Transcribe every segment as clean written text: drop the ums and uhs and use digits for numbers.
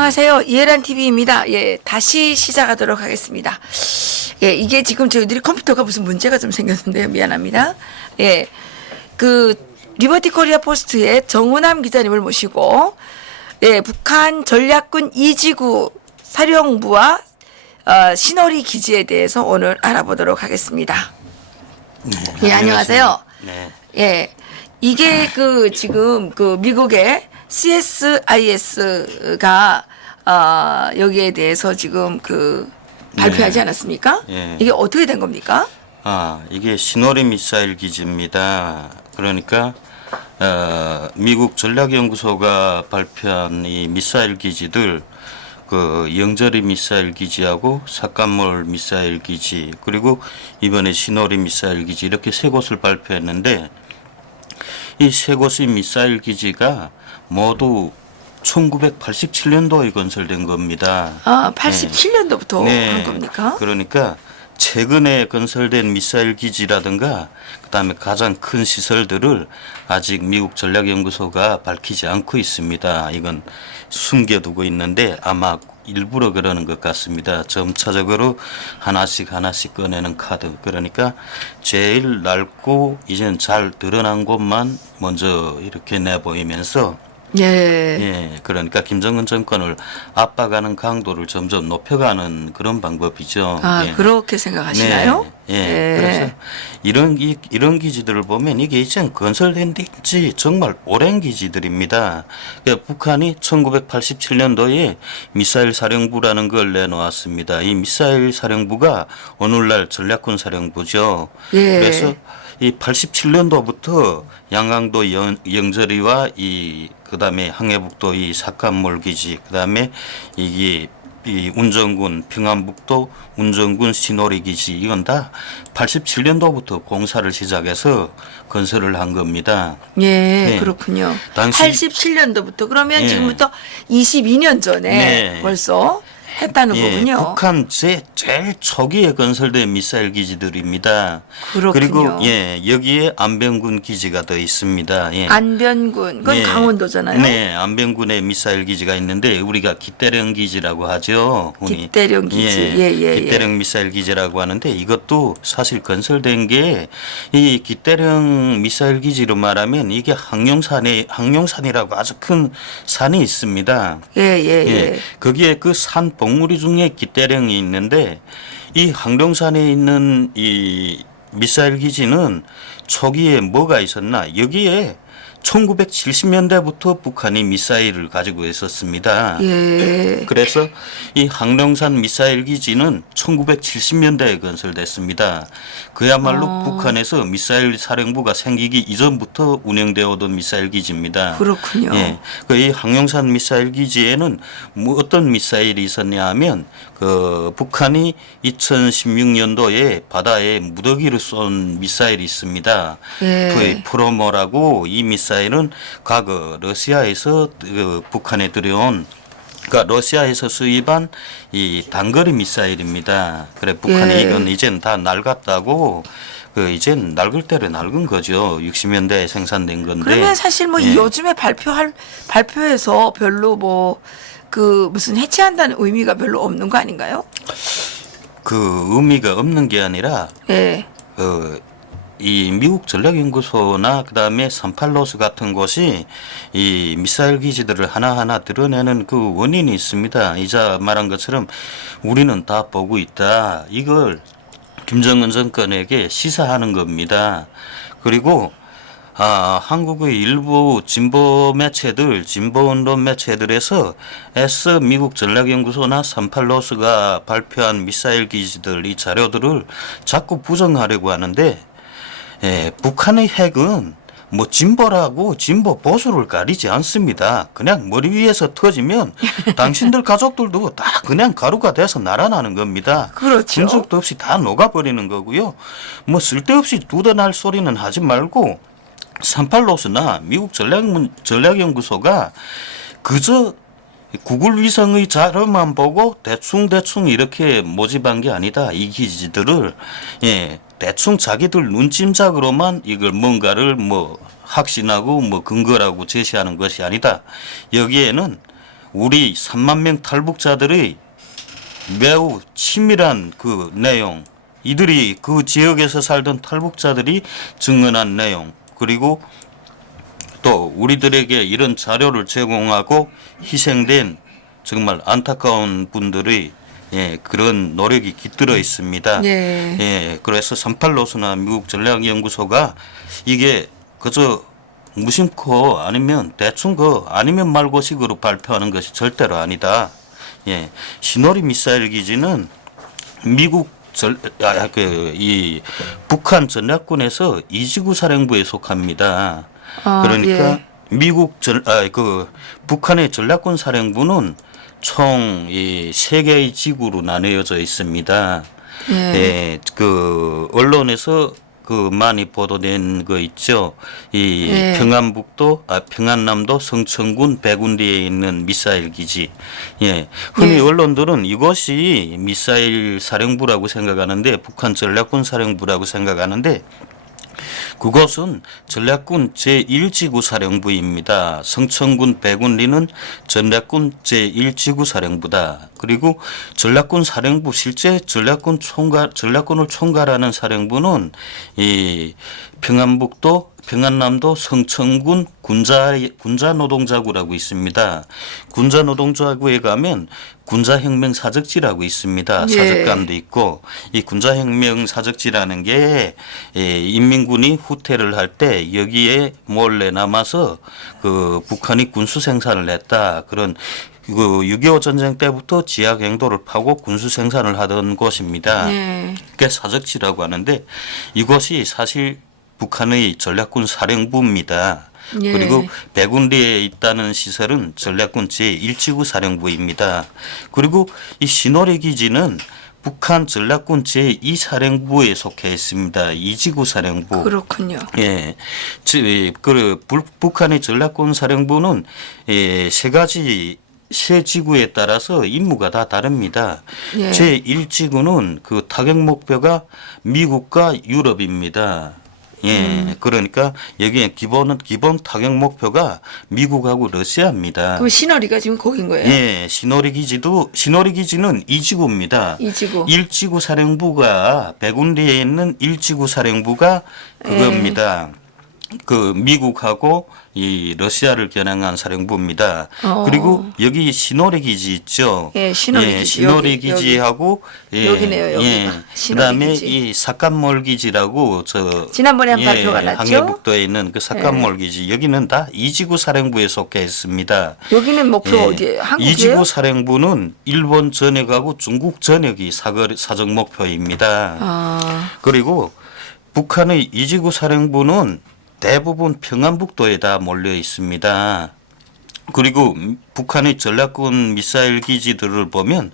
안녕하세요. 이해란 TV입니다. 예, 다시 시작하도록 하겠습니다. 예, 이게 지금 저희들이 컴퓨터가 무슨 문제가 좀 생겼는데요. 미안합니다. 예, 그 리버티 코리아 포스트의 정은함 기자님을 모시고 예, 북한 전략군 이지구 사령부와 신오리 기지에 대해서 오늘 알아보도록 하겠습니다. 예, 안녕하세요. 네. 예, 이게 그 지금 그 미국의 CSIS가 여기에 대해서 지금 그 발표하지 네. 않았습니까? 예. 이게 어떻게 된 겁니까? 이게 신오리 미사일 기지입니다. 그러니까 미국 전략연구소가 발표한 이 미사일 기지들, 그 영저리 미사일 기지하고 삭감몰 미사일 기지, 그리고 이번에 신오리 미사일 기지, 이렇게 세 곳을 발표했는데, 이 세 곳의 미사일 기지가 모두 1987년도에 건설된 겁니다. 87년도부터 한 겁니까? 그러니까 최근에 건설된 미사일 기지라든가 그다음에 가장 큰 시설들을 아직 미국 전략연구소가 밝히지 않고 있습니다. 이건 숨겨두고 있는데 아마 일부러 그러는 것 같습니다. 점차적으로 하나씩 꺼내는 카드. 그러니까 제일 넓고 이제는 잘 드러난 곳만 먼저 이렇게 내보이면서 그러니까 김정은 정권을 압박하는 강도를 점점 높여가는 그런 방법이죠. 그렇게 생각하시나요? 그래서 이런 기지들을 보면 이게 이제 건설된 지 정말 오랜 기지들입니다. 그러니까 북한이 1987년도에 미사일 사령부라는 걸 내놓았습니다. 이 미사일 사령부가 오늘날 전략군 사령부죠. 그래서 이 87년도부터 양강도 영저리와 그다음에 항해북도 이 삭감몰 기지, 그다음에 이 운정군 평안북도 운정군 신오리 기지, 이건 다 87년도부터 공사를 시작해서 건설을 한 겁니다. 그렇군요. 87년도부터 그러면 지금부터 22년 전에 벌써 했다는 거군요. 북한 제일 초기에 건설된 미사일 기지들입니다. 그렇군요. 그리고 여기에 안병군 기지가 더 있습니다. 안병군, 그건 강원도잖아요. 네, 안병군에 미사일 기지가 있는데 우리가 기대령 기지라고 하죠. 기대령 기지. 기대령 미사일 기지라고 하는데 이것도 사실 건설된 게 이 기대령 미사일 기지로 말하면 이게 항룡산이라고 아주 큰 산이 있습니다. 거기에 그 산 봉우리 중에 기대령이 있는데 이 항룡산에 있는 이 미사일 기지는 초기에 뭐가 있었나? 여기에 1970년대부터 북한이 미사일을 가지고 있었습니다. 그래서 이 항룡산 미사일 기지는 1970년대에 건설됐습니다. 그야말로 북한에서 미사일 사령부가 생기기 이전부터 운영되어 오던 미사일 기지입니다. 그렇군요. 이 항룡산 미사일 기지에는 뭐 어떤 미사일이 있었냐 하면 그 북한이 2016년도에 바다에 무더기를 쏜 미사일이 있습니다. 프로모라고 이 미사일은 과거 러시아에서 북한에 들여온, 그러니까 러시아에서 수입한 이 단거리 미사일입니다. 그래 북한이 이건 이젠 다 낡았다고 이젠 낡을 대로 낡은 거죠. 60년대에 생산된 건데. 그러면 사실 뭐 요즘에 발표해서 별로 뭐 무슨 해체한다는 의미가 별로 없는 거 아닌가요? 그 의미가 없는 게 아니라 이 미국 전략연구소나 그다음에 산팔로스 같은 곳이 이 미사일 기지들을 하나하나 드러내는 그 원인이 있습니다. 이자 말한 것처럼 우리는 다 보고 있다. 이걸 김정은 정권에게 시사하는 겁니다. 그리고 한국의 일부 진보 매체들, 진보운동 매체들에서 애써 미국 전략연구소나 산팔로스가 발표한 미사일 기지들, 이 자료들을 자꾸 부정하려고 하는데 북한의 핵은 뭐 진보라고 진보 보수를 가리지 않습니다. 그냥 머리 위에서 터지면 당신들 가족들도 다 그냥 가루가 돼서 날아나는 겁니다. 그렇죠. 분석도 없이 다 녹아버리는 거고요. 뭐 쓸데없이 두더날 소리는 하지 말고 산팔로스나 미국 전략연구소가 그저 구글 위성의 자료만 보고 대충 이렇게 모집한 게 아니다. 이 기지들을 대충 자기들 눈찜작으로만 이걸 뭔가를 뭐 확신하고 뭐 근거라고 제시하는 것이 아니다. 여기에는 우리 3만 명 탈북자들의 매우 치밀한 그 내용, 이들이 그 지역에서 살던 탈북자들이 증언한 내용, 그리고 또 우리들에게 이런 자료를 제공하고 희생된 정말 안타까운 분들의 그런 노력이 깃들어 있습니다. 예. 그래서 38로스나 미국 전략연구소가 이게 그저 무심코 아니면 대충 아니면 말고식으로 발표하는 것이 절대로 아니다. 시노리 미사일 기지는 미국 이 북한 전략군에서 이지구 사령부에 속합니다. 그러니까 미국 북한의 전략군 사령부는 총 이 3개의 지구로 나뉘어져 있습니다. 그 언론에서 그 많이 보도된 거 있죠. 이 평안남도 성천군 백운리에 있는 미사일 기지. 흔히 언론들은 이것이 미사일 사령부라고 생각하는데, 북한 전략군 사령부라고 생각하는데, 그것은 전략군 제1지구 사령부입니다. 성천군 백운리는 전략군 제1지구 사령부다. 그리고 전략군 사령부, 실제 전략군을 총괄하는 사령부는 이 평안남도 성천군 군자노동자구라고 있습니다. 군자노동자구에 가면 군자혁명 사적지라고 있습니다. 사적관도 있고, 이 군자혁명 사적지라는 게 인민군이 후퇴를 할 때 여기에 몰래 남아서 그 북한이 군수 생산을 했다. 그런 그 6.25 전쟁 때부터 지하 갱도를 파고 군수 생산을 하던 곳입니다. 그게 사적지라고 하는데, 이것이 사실 북한의 전략군 사령부입니다. 그리고 백운리에 있다는 시설은 전략군 제1지구 사령부입니다. 그리고 이 시노리 기지는 북한 전략군 제2사령부에 속해 있습니다. 2지구 사령부. 그렇군요. 북한의 전략군 사령부는 세 지구에 따라서 임무가 다 다릅니다. 제1지구는 그 타격 목표가 미국과 유럽입니다. 그러니까 여기에 기본 타격 목표가 미국하고 러시아입니다. 그럼 시너리가 지금 거긴 거예요? 시노리 기지는 2지구입니다. 2지구. 1지구 사령부가 백운리에 있는 1지구 사령부가 그겁니다. 그 미국하고 이 러시아를 겨냥한 사령부입니다. 그리고 여기 시노리 기지 있죠. 시노리 기지하고 여기네요. 여기. 그다음에 이 삭간몰 기지라고 지난번에 한 발표가 났죠. 항해북도에 있는 그 삭간몰 기지, 여기는 다 이지구 사령부에 속해 있습니다. 여기는 목표 어디예요? 한국이에요? 이지구 사령부는 일본 전역하고 중국 전역이 사적 목표입니다. 그리고 북한의 이지구 사령부는 대부분 평안북도에 다 몰려 있습니다. 그리고 북한의 전략군 미사일 기지들을 보면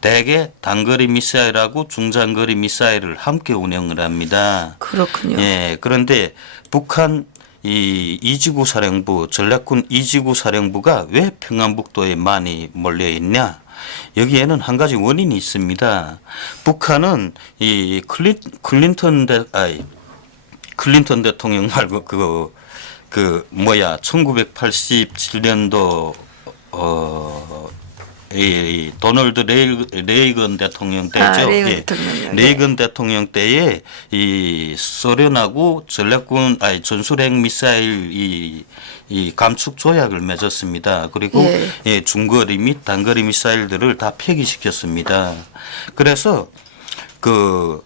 대개 단거리 미사일하고 중장거리 미사일을 함께 운영을 합니다. 그렇군요. 그런데 북한 이 이지구 사령부, 전략군 이지구 사령부가 왜 평안북도에 많이 몰려 있냐? 여기에는 한 가지 원인이 있습니다. 북한은 이 클린턴 대통령 말고 1987년도 이 도널드 레이건 대통령 때죠. 레이건 대통령 때에 이 소련하고 전술핵 미사일 이 감축 조약을 맺었습니다. 그리고 중거리 및 단거리 미사일들을 다 폐기시켰습니다. 그래서 그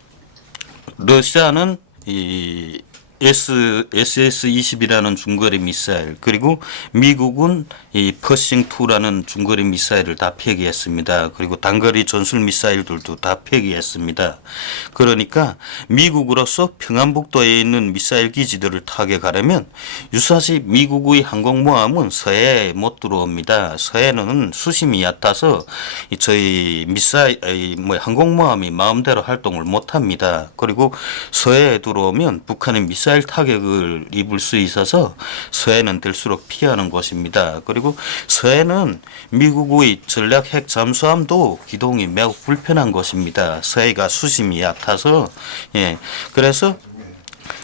러시아는 이 SS-20이라는 중거리 미사일, 그리고 미국은 이 퍼싱2라는 중거리 미사일을 다 폐기했습니다. 그리고 단거리 전술 미사일들도 다 폐기했습니다. 그러니까 미국으로서 평안북도에 있는 미사일 기지들을 타격하려면 유사시 미국의 항공모함은 서해에 못 들어옵니다. 서해는 수심이 얕아서 저희 항공모함이 마음대로 활동을 못합니다. 그리고 서해에 들어오면 북한의 미사일 타격을 입을 수 있어서 서해는 될수록 피하는 곳입니다. 그리고 서해는 미국의 전략 핵 잠수함도 기동이 매우 불편한 곳입니다. 서해가 수심이 얕아서 그래서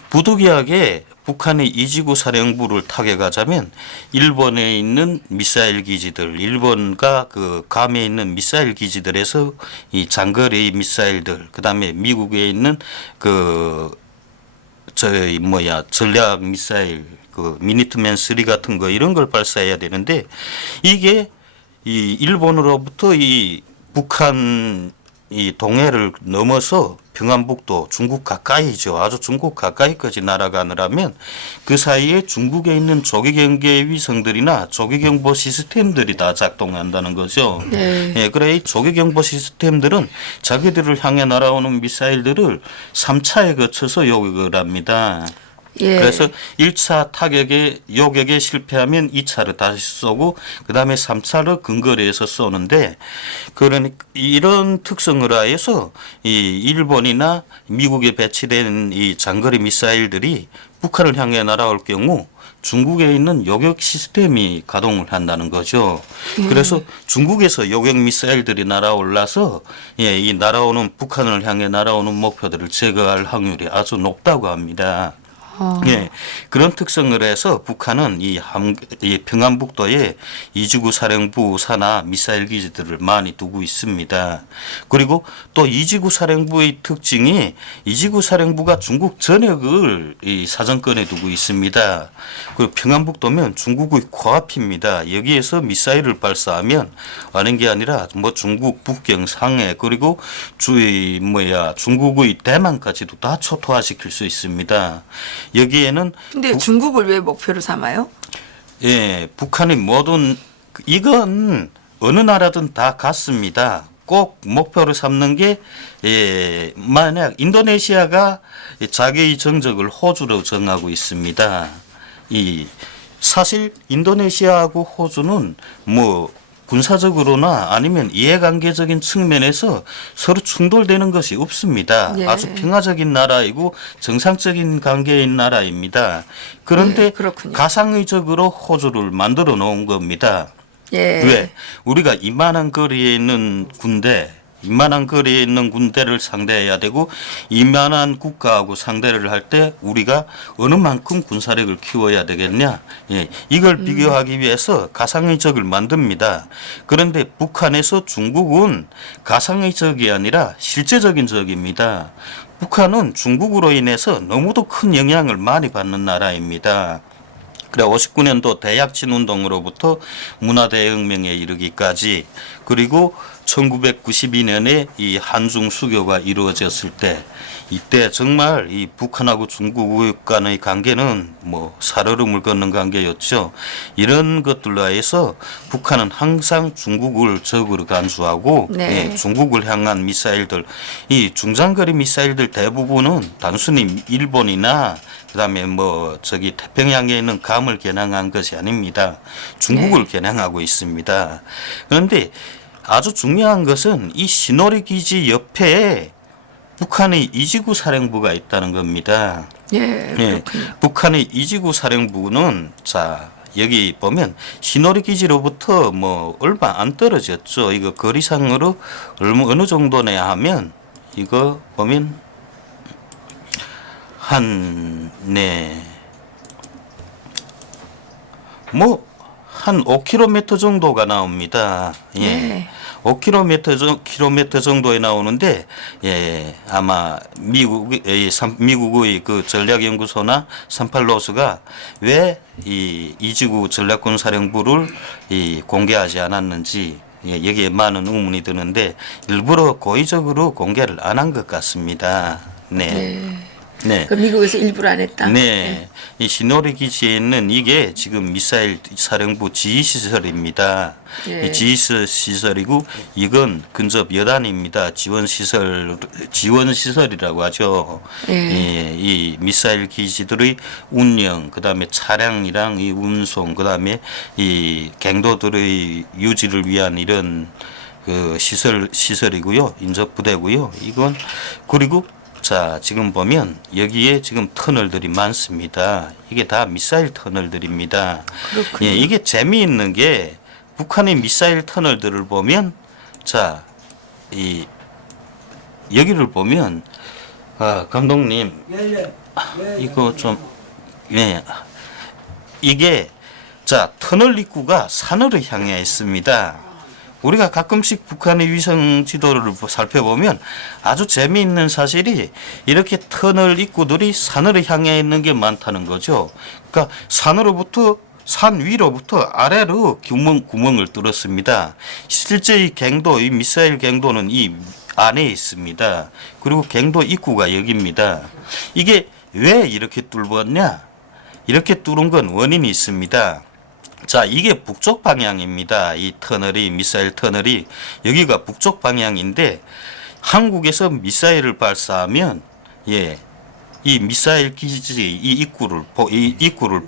부득이하게 북한의 이지구 사령부를 타격하자면 일본에 있는 미사일 기지들, 일본과 그 괌에 있는 미사일 기지들에서 이 장거리 미사일들, 그다음에 미국에 있는 전략 미사일 그 미니트맨 3 같은 거 이런 걸 발사해야 되는데 이게 이 일본으로부터 이 북한 이 동해를 넘어서 평안북도 중국 가까이죠. 아주 중국 가까이까지 날아가느라면 그 사이에 중국에 있는 조기경계 위성들이나 조기경보 시스템들이 다 작동한다는 거죠. 네. 예, 그래 이 조기경보 시스템들은 자기들을 향해 날아오는 미사일들을 3차에 거쳐서 요격을 합니다. 예. 그래서 1차 타격에 요격에 실패하면 2차를 다시 쏘고 그다음에 3차를 근거리에서 쏘는데 그러니까 이런 특성을 하여서 이 일본이나 미국에 배치된 이 장거리 미사일들이 북한을 향해 날아올 경우 중국에 있는 요격 시스템이 가동을 한다는 거죠. 그래서 중국에서 요격 미사일들이 날아올라서 예, 이 날아오는 북한을 향해 날아오는 목표들을 제거할 확률이 아주 높다고 합니다. 예, 그런 특성을 해서 북한은 이 평안북도에 이지구 사령부 산하 미사일 기지들을 많이 두고 있습니다. 그리고 또 이지구 사령부의 특징이 이지구 사령부가 중국 전역을 이 사정권에 두고 있습니다. 그리고 평안북도면 중국의 코앞입니다. 여기에서 미사일을 발사하면 아는 게 아니라 뭐 중국 북경 상해 그리고 중국의 대만까지도 다 초토화시킬 수 있습니다. 여기에는 근데 중국을 왜 목표로 삼아요? 예, 북한의 모든 이건 어느 나라든 다 같습니다. 꼭 목표로 삼는 게 만약 인도네시아가 자기의 정적을 호주로 정하고 있습니다. 이 사실 인도네시아하고 호주는 뭐 군사적으로나 아니면 이해관계적인 측면에서 서로 충돌되는 것이 없습니다. 예. 아주 평화적인 나라이고 정상적인 관계인 나라입니다. 그런데 예, 그렇군요. 가상의적으로 호주를 만들어 놓은 겁니다. 예. 왜? 우리가 이만한 거리에 있는 군대를 상대해야 되고 이만한 국가하고 상대를 할 때 우리가 어느 만큼 군사력을 키워야 되겠냐. 예, 이걸 비교하기 위해서 가상의 적을 만듭니다. 그런데 북한에서 중국은 가상의 적이 아니라 실제적인 적입니다. 북한은 중국으로 인해서 너무도 큰 영향을 많이 받는 나라입니다. 그래 59년도 대약진 운동으로부터 문화대혁명에 이르기까지 그리고 1992년에 이 한중 수교가 이루어졌을 때 이때 정말 이 북한하고 중국 간의 관계는 뭐 살얼음을 걷는 관계였죠. 이런 것들로 해서 북한은 항상 중국을 적으로 간수하고 네. 예, 중국을 향한 미사일들 이 중장거리 미사일들 대부분은 단순히 일본이나 그다음에 뭐 저기 태평양에 있는 괌을 겨냥한 것이 아닙니다. 중국을 겨냥하고 있습니다. 그런데 아주 중요한 것은 이 시노리 기지 옆에 북한의 이지구 사령부가 있다는 겁니다. 예. 예, 그렇군요. 북한의 이지구 사령부는 자 여기 보면 시노리 기지로부터 뭐 얼마 안 떨어졌죠. 이거 거리상으로 어느 정도냐 하면 이거 보면 한 5km 정도가 나옵니다. 예. 네. 5km 정도에 나오는데, 예, 아마 미국의 그 전략연구소나 38로스가 왜 이 이지구 전략군 사령부를 공개하지 않았는지, 예, 여기에 많은 의문이 드는데, 일부러 고의적으로 공개를 안 한 것 같습니다. 네. 네. 네. 그 미국에서 일부러 안 했다. 네. 이 시노리 기지에 있는 이게 지금 미사일 사령부 지휘 시설입니다. 예. 이 지휘 시설이고 이건 근접 여단입니다. 지원 시설이라고 하죠. 예. 예, 이 미사일 기지들의 운영, 그다음에 차량이랑 이 운송, 그다음에 이 갱도들의 유지를 위한 이런 그 시설이고요. 인접 부대고요. 이건 그리고 자, 지금 보면 여기에 지금 터널들이 많습니다. 이게 다 미사일 터널들입니다. 그렇군요. 예, 이게 재미있는 게 북한의 미사일 터널들을 보면 자, 여기를 보면 감독님 이거 좀 예, 이게 자 터널 입구가 산으로 향해 있습니다. 우리가 가끔씩 북한의 위성 지도를 살펴보면 아주 재미있는 사실이 이렇게 터널 입구들이 산으로 향해 있는 게 많다는 거죠. 그러니까 산 위로부터 아래로 구멍을 뚫었습니다. 실제 이 갱도, 이 미사일 갱도는 이 안에 있습니다. 그리고 갱도 입구가 여기입니다. 이게 왜 이렇게 뚫었냐? 이렇게 뚫은 건 원인이 있습니다. 자, 이게 북쪽 방향입니다. 이 터널이, 미사일 터널이 여기가 북쪽 방향인데 한국에서 미사일을 발사하면 예, 이 미사일 기지 이 입구를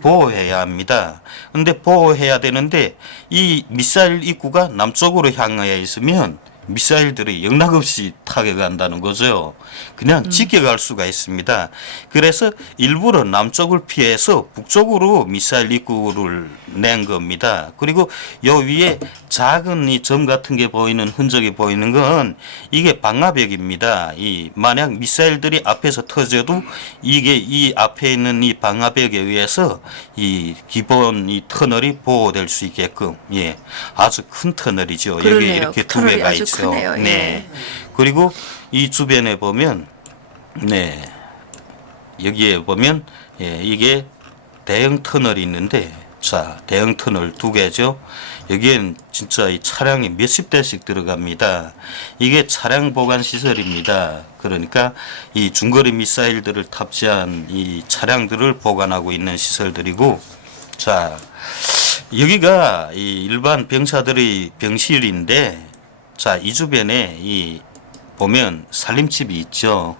보호해야 합니다. 근데 보호해야 되는데 이 미사일 입구가 남쪽으로 향해 있으면 미사일들이 영락없이 타격한다는 거죠. 그냥 지켜갈 수가 있습니다. 그래서 일부러 남쪽을 피해서 북쪽으로 미사일 입구를 낸 겁니다. 그리고 요 위에 작은 이 점 같은 게 보이는 흔적이 보이는 건 이게 방화벽입니다. 이 만약 미사일들이 앞에서 터져도 이게 이 앞에 있는 이 방화벽에 의해서 이 기본 이 터널이 보호될 수 있게끔 예 아주 큰 터널이죠. 그러네요. 여기 이렇게 두 터널이 개가 아주 있죠. 크네요. 예. 네. 그리고 이 주변에 보면 네 여기에 보면 예 이게 대형 터널이 있는데 자 대형 터널 두 개죠. 여기엔 진짜 이 차량이 몇십 대씩 들어갑니다. 이게 차량 보관 시설입니다. 그러니까 이 중거리 미사일들을 탑재한 이 차량들을 보관하고 있는 시설들이고 자 여기가 이 일반 병사들의 병실인데 자 이 주변에 이 보면 살림집이 있죠.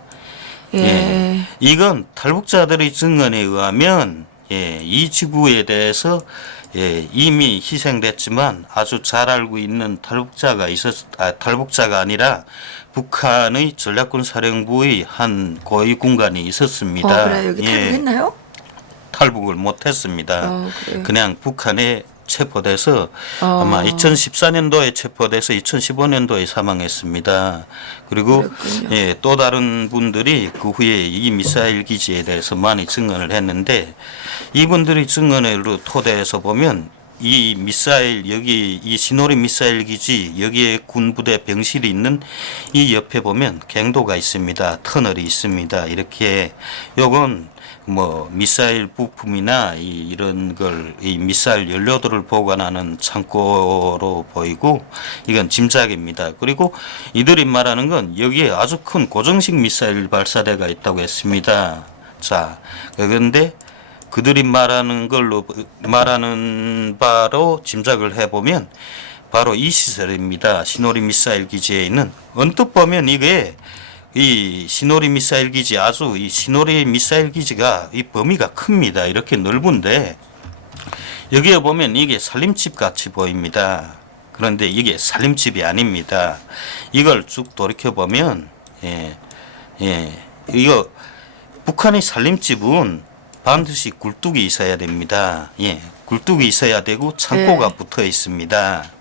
예. 이건 탈북자들의 증언에 의하면 이 지구에 대해서 이미 희생됐지만 아주 잘 알고 있는 탈북자가 아니라 북한의 전략군 사령부의 한 고위 군관이 있었습니다. 그래 여기 탈북했나요? 탈북을 못했습니다. 그래요? 그냥 북한에 체포돼서 아마 2014년도에 체포돼서 2015년도에 사망했습니다. 그리고 그렇군요. 또 다른 분들이 그 후에 이 미사일 기지에 대해서 많이 증언을 했는데 이분들이 증언을 토대해서 보면 이 미사일 여기 이 시노리 미사일 기지 여기에 군부대 병실이 있는 이 옆에 보면 갱도가 있습니다. 터널이 있습니다. 이렇게 요건 뭐 미사일 부품이나 이런 걸 이 미사일 연료들을 보관하는 창고로 보이고 이건 짐작입니다. 그리고 이들이 말하는 건 여기에 아주 큰 고정식 미사일 발사대가 있다고 했습니다. 자, 그런데 그들이 말하는 바로 짐작을 해보면 바로 이 시설입니다. 시노리 미사일 기지에 있는 언뜻 보면 이게 이 시노리 미사일 기지 아주 이 시노리 미사일 기지가 이 범위가 큽니다. 이렇게 넓은데 여기에 보면 이게 살림집 같이 보입니다. 그런데 이게 살림집이 아닙니다. 이걸 쭉 돌이켜 보면 이거 북한의 살림집은 반드시 굴뚝이 있어야 됩니다. 굴뚝이 있어야 되고 창고가 붙어 있습니다.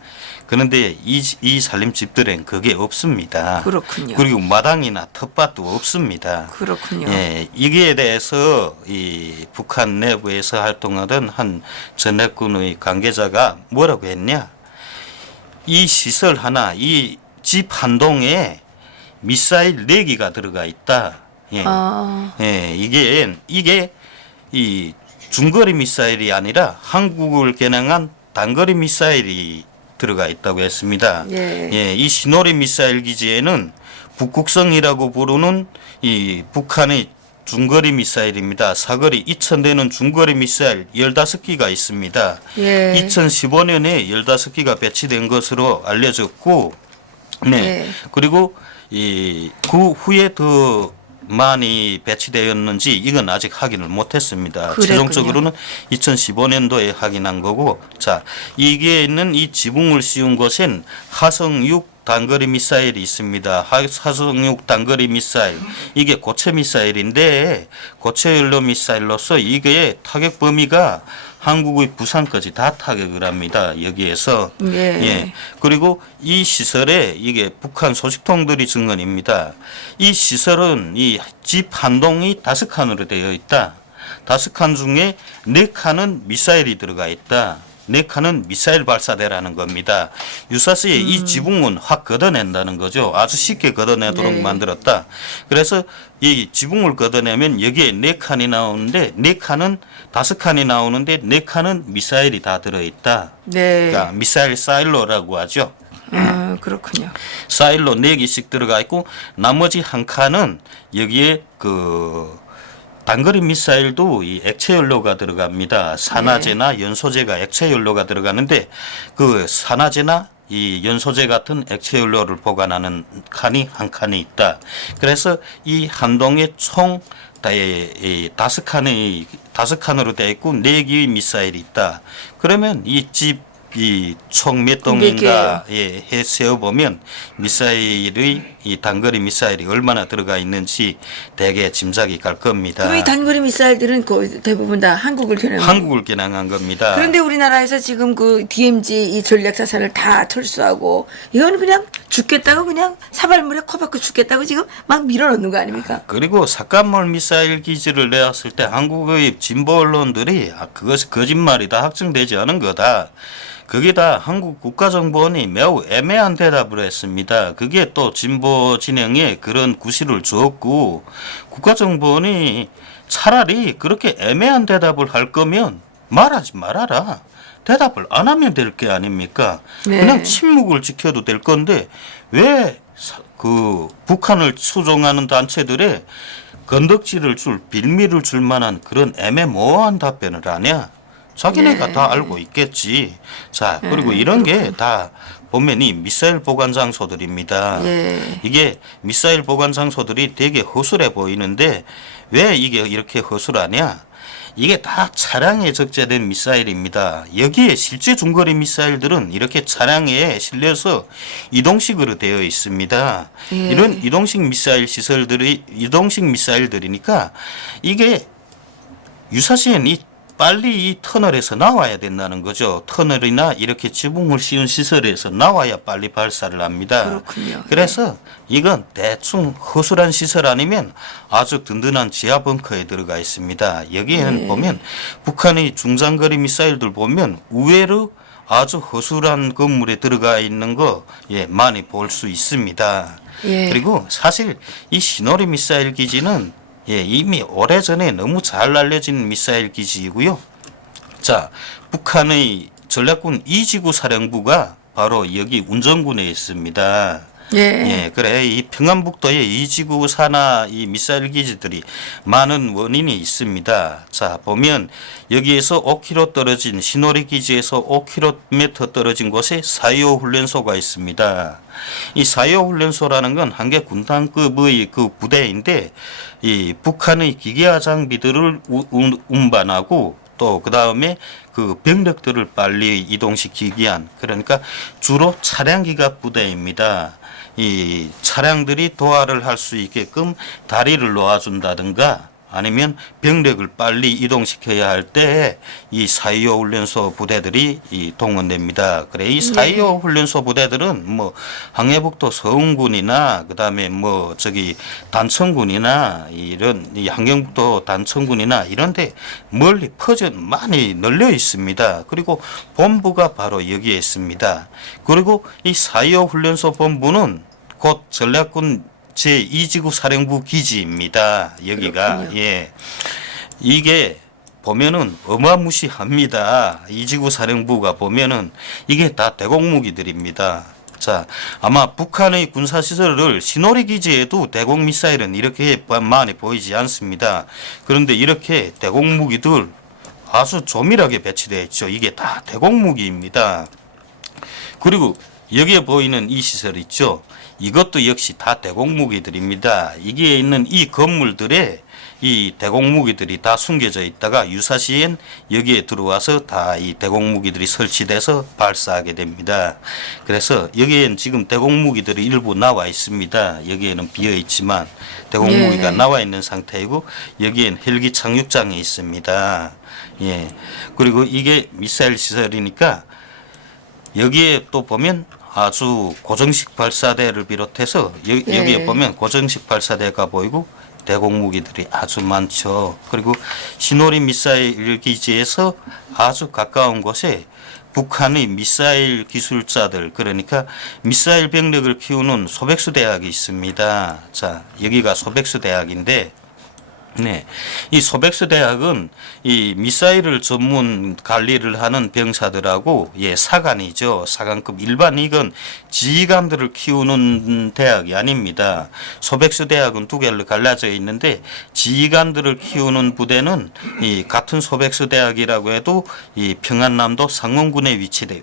그런데 이 살림집들엔 그게 없습니다. 그렇군요. 그리고 마당이나 텃밭도 없습니다. 그렇군요. 이기에 대해서 이 북한 내부에서 활동하던 한 전해군의 관계자가 뭐라고 했냐? 이 시설 하나, 이 집 한 동에 미사일 4기가 들어가 있다. 이게 이 중거리 미사일이 아니라 한국을 겨냥한 단거리 미사일이 들어가 있다고 했습니다. 이 시노리 미사일 기지에는 북극성이라고 부르는 이 북한의 중거리 미사일입니다. 사거리 2000대는 중거리 미사일 15기가 있습니다. 2015년에 15기가 배치된 것으로 알려졌고, 그리고 그 후에 더 많이 배치되었는지 이건 아직 확인을 못했습니다. 그랬군요. 최종적으로는 2015년도에 확인한 거고, 자 이게 있는 이 지붕을 씌운 곳엔 하성 6 단거리 미사일이 있습니다. 하성 6 단거리 미사일 이게 고체 미사일인데 고체 연료 미사일로서 이게 타격 범위가 한국의 부산까지 다 타격을 합니다. 여기에서 그리고 이 시설에 이게 북한 소식통들이 증언입니다. 이 시설은 이 집 한 동이 5칸으로 되어 있다. 5칸 중에 4칸은 미사일이 들어가 있다. 4칸은 미사일 발사대라는 겁니다. 유사시에 이 지붕은 확 걷어낸다는 거죠. 아주 쉽게 걷어내도록 네. 만들었다. 그래서 이 지붕을 걷어내면 여기에 4칸이 나오는데 4칸은 5칸이 나오는데 4칸은 미사일이 다 들어있다. 네. 그러니까 미사일 사일로라고 하죠. 그렇군요. 사일로 4개씩 들어가 있고 나머지 한 칸은 여기에 그 단거리 미사일도 이 액체 연료가 들어갑니다. 산화제나 연소제가 액체 연료가 들어가는데 그 산화제나 이 연소제 같은 액체 연료를 보관하는 칸이 한 칸이 있다. 그래서 이 한 동에 총 5칸으로 되어 있고 4개의 미사일이 있다. 그러면 이 집 이 총 몇 동인가 해 세어 보면 미사일의 이 단거리 미사일이 얼마나 들어가 있는지 대개 짐작이 갈 겁니다. 그럼 이 단거리 미사일들은 거의 대부분 다 한국을 겨냥한 한국을 겨냥한 겁니다. 그런데 우리나라에서 지금 그 DMZ 이 전략 자산을 다 철수하고 이건 그냥 죽겠다고 그냥 사발물에 커박고 죽겠다고 지금 막 밀어넣는 거 아닙니까? 그리고 삭감몰 미사일 기지를 내었을 때 한국의 진보 언론들이 그것이 거짓말이다, 확정되지 않은 거다. 그게 다 한국 국가정보원이 매우 애매한 대답을 했습니다. 그게 또 진보 진영에 그런 구실을 주었고 국가정보원이 차라리 그렇게 애매한 대답을 할 거면 말하지 말아라. 대답을 안 하면 될 게 아닙니까? 네. 그냥 침묵을 지켜도 될 건데 왜 그 북한을 수종하는 단체들의 건덕지를 줄 빌미를 줄 만한 그런 애매모호한 답변을 하냐? 자기네가 네. 다 알고 있겠지. 자, 그리고 이런 게 다 보면 이 미사일 보관 장소들입니다. 예. 이게 미사일 보관 장소들이 되게 허술해 보이는데 왜 이게 이렇게 허술하냐? 이게 다 차량에 적재된 미사일입니다. 여기에 실제 중거리 미사일들은 이렇게 차량에 실려서 이동식으로 되어 있습니다. 예. 이런 이동식 미사일 시설들이 이동식 미사일들이니까 이게 유사시엔 빨리 이 터널에서 나와야 된다는 거죠. 터널이나 이렇게 지붕을 씌운 시설에서 나와야 빨리 발사를 합니다. 그렇군요. 그래서 이건 대충 허술한 시설 아니면 아주 든든한 지하 벙커에 들어가 있습니다. 여기에는 보면 북한의 중장거리 미사일들 보면 의외로 아주 허술한 건물에 들어가 있는 거 많이 볼 수 있습니다. 예. 그리고 사실 이 시노리 미사일 기지는 이미 오래전에 너무 잘 알려진 미사일 기지이고요. 자, 북한의 전략군 이지구 사령부가 바로 여기 운정군에 있습니다. 예. 그래. 이 평안북도의 이지구 산하 이 미사일 기지들이 많은 원인이 있습니다. 자, 보면 여기에서 5km 떨어진 시노리 기지에서 5km 떨어진 곳에 4.25 훈련소가 있습니다. 이 4.25 훈련소라는 건 한개 군단급의 그 부대인데 이 북한의 기계화 장비들을 운반하고 또 그 다음에 그 병력들을 빨리 이동시키기 위한 그러니까 주로 차량기갑 부대입니다. 이 차량들이 도하를 할 수 있게끔 다리를 놓아준다든가 아니면 병력을 빨리 이동시켜야 할 때 이 4.25 훈련소 부대들이 동원됩니다. 그래 이 4.25 훈련소 부대들은 뭐 항해북도 서운군이나 그다음에 뭐 저기 단천군이나 이런 이 함경북도 단천군이나 이런데 멀리 많이 널려 있습니다. 그리고 본부가 바로 여기에 있습니다. 그리고 이 4.25 훈련소 본부는 곧 전략군 제2지구 사령부 기지입니다. 여기가. 그렇군요. 이게 보면은 어마무시합니다. 이지구 사령부가 보면은 이게 다 대공무기들입니다. 자, 아마 북한의 군사시설을 시노리 기지에도 대공 미사일은 이렇게 많이 보이지 않습니다. 그런데 이렇게 대공무기들 아주 조밀하게 배치되어 있죠. 이게 다 대공무기입니다. 그리고 여기에 보이는 이 시설 있죠. 이것도 역시 다 대공무기들입니다. 이게 있는 이 건물들에 이 대공무기들이 다 숨겨져 있다가 유사시엔 여기에 들어와서 다 이 대공무기들이 설치돼서 발사하게 됩니다. 그래서 여기엔 지금 대공무기들이 일부 나와 있습니다. 여기에는 비어 있지만 대공무기가 나와 있는 상태이고 여기엔 헬기 착륙장이 있습니다. 그리고 이게 미사일 시설이니까 여기에 또 보면 아주 고정식 발사대를 비롯해서 여기에 보면 고정식 발사대가 보이고 대공 무기들이 아주 많죠. 그리고 시노리 미사일 기지에서 아주 가까운 곳에 북한의 미사일 기술자들, 그러니까 미사일 병력을 키우는 소백수 대학이 있습니다. 자, 여기가 소백수 대학인데, 네, 이 소백수 대학은 이 미사일을 전문 관리를 하는 병사들하고 사관이죠. 사관급 일반이건 지휘관들을 키우는 대학이 아닙니다. 소백수 대학은 두 개로 갈라져 있는데 지휘관들을 키우는 부대는 이 같은 소백수 대학이라고 해도 이 평안남도 상원군에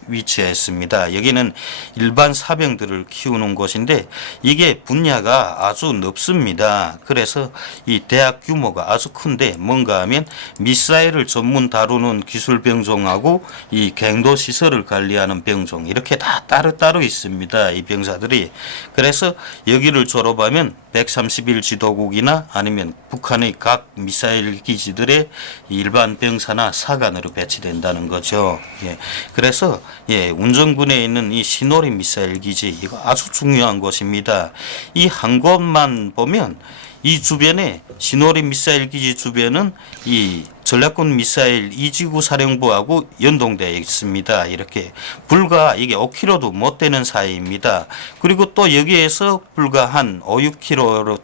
위치했습니다. 여기는 일반 사병들을 키우는 곳인데 이게 분야가 아주 넓습니다. 그래서 이 대학 규모가 아주 큰데 뭔가 하면 미사일을 전문 다루는 기술 병종하고 이 갱도 시설을 관리하는 병종 이렇게 다 따로 있습니다. 이 병사들이. 그래서 여기를 졸업하면 131 지도국이나 아니면 북한의 각 미사일 기지들의 일반 병사나 사관으로 배치된다는 거죠. 예. 그래서 운정군에 있는 이 시노리 미사일 기지 이거 아주 중요한 곳입니다. 이 한 곳만 보면 이 주변에 시노리 미사일 기지 주변은 이 전략군 미사일 이지구 사령부하고 연동되어 있습니다. 이렇게 불과 이게 5km도 못 되는 사이입니다. 그리고 또 여기에서 불과 한 5, 6km로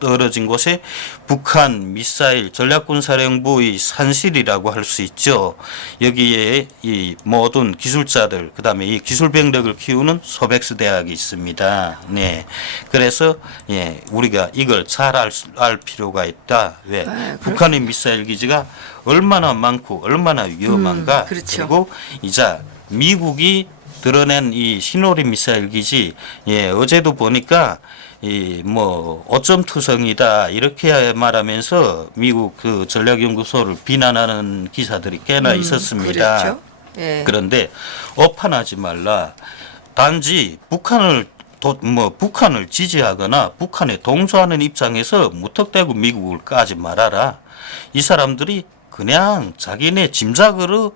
떨어진 곳에 북한 미사일 전략군 사령부의 산실이라고 할 수 있죠. 여기에 이 모든 기술자들, 그다음에 이 기술병력을 키우는 소백수 대학이 있습니다. 네, 그래서 우리가 이걸 잘 알 필요가 있다. 왜? 북한의 미사일 기지가 얼마나 많고 얼마나 위험한가. 그렇죠. 그리고 이제 미국이 드러낸 이 시노리 미사일 기지 어제도 보니까 이 뭐 오점 투성이다 이렇게 말하면서 미국 그 전략연구소를 비난하는 기사들이 꽤나 있었습니다. 그랬죠. 예. 그런데 오판하지 말라. 단지 북한을 지지하거나 북한에 동조하는 입장에서 무턱대고 미국을 까지 말아라. 이 사람들이 그냥 자기네 짐작으로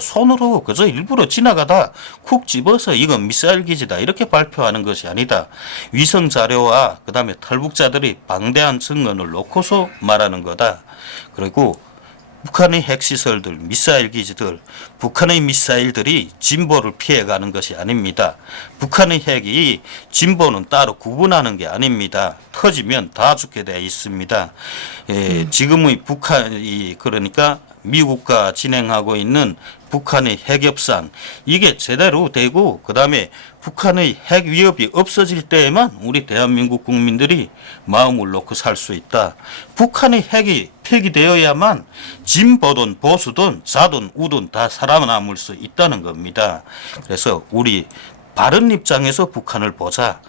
손으로 그저 일부러 지나가다 쿡 집어서 이건 미사일 기지다 이렇게 발표하는 것이 아니다. 위성 자료와 그다음에 탈북자들이 방대한 증언을 놓고서 말하는 거다. 그리고 북한의 핵시설들, 미사일 기지들, 북한의 미사일들이 진보를 피해가는 것이 아닙니다. 북한의 핵이 진보는 따로 구분하는 게 아닙니다. 터지면 다 죽게 되어 있습니다. 지금의 북한이 그러니까 미국과 진행하고 있는 북한의 핵 협상 이게 제대로 되고 그다음에 북한의 핵 위협이 없어질 때에만 우리 대한민국 국민들이 마음을 놓고 살 수 있다. 북한의 핵이 폐기되어야만 진보든 보수든 자든 우든 다 살아남을 수 있다는 겁니다. 그래서 우리 바른 입장에서 북한을 보자.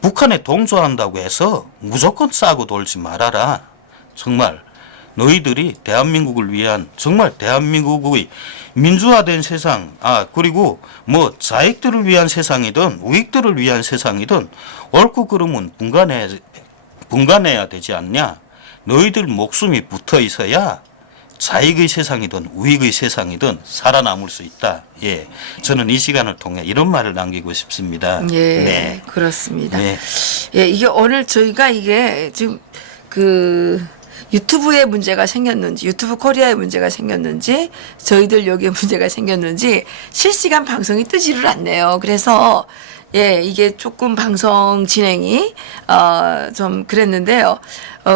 북한에 동조한다고 해서 무조건 싸고 돌지 말아라. 정말 너희들이 대한민국을 위한 정말 대한민국의 민주화된 세상 그리고 자익들을 위한 세상이든 우익들을 위한 세상이든 옳고 그름은 분간해야 되지 않냐. 너희들 목숨이 붙어 있어야 자익의 세상이든 우익의 세상이든 살아남을 수 있다. 저는 이 시간을 통해 이런 말을 남기고 싶습니다. 네. 그렇습니다. 네. 이게 오늘 저희가 이게 지금 유튜브에 문제가 생겼는지 유튜브 코리아에 문제가 생겼는지 저희들 여기에 문제가 생겼는지 실시간 방송이 뜨지를 않네요. 그래서 이게 조금 방송 진행이 좀 그랬는데요.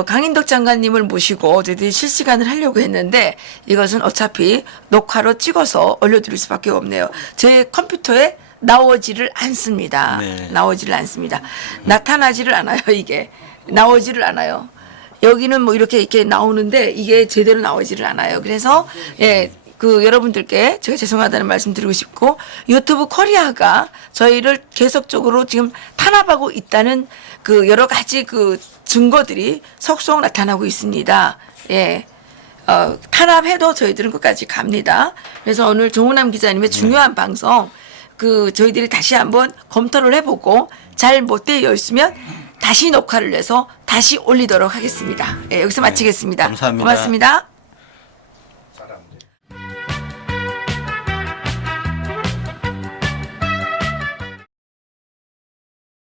강인덕 장관님을 모시고 저희들이 실시간을 하려고 했는데 이것은 어차피 녹화로 찍어서 올려드릴 수밖에 없네요. 제 컴퓨터에 나오지를 않습니다. 네. 나오지를 않습니다. 나타나지를 않아요. 이게 나오지를 않아요. 여기는 이렇게 나오는데 이게 제대로 나오지를 않아요. 그래서 여러분들께 제가 죄송하다는 말씀 드리고 싶고 유튜브 코리아가 저희를 계속적으로 지금 탄압하고 있다는 여러 가지 증거들이 속속 나타나고 있습니다. 탄압해도 저희들은 끝까지 갑니다. 그래서 오늘 정우남 기자님의 중요한 방송 저희들이 다시 한번 검토를 해보고 잘 못 되어 있으면 다시 녹화를 해서 다시 올리도록 하겠습니다. 여기서 마치겠습니다. 감사합니다. 고맙습니다.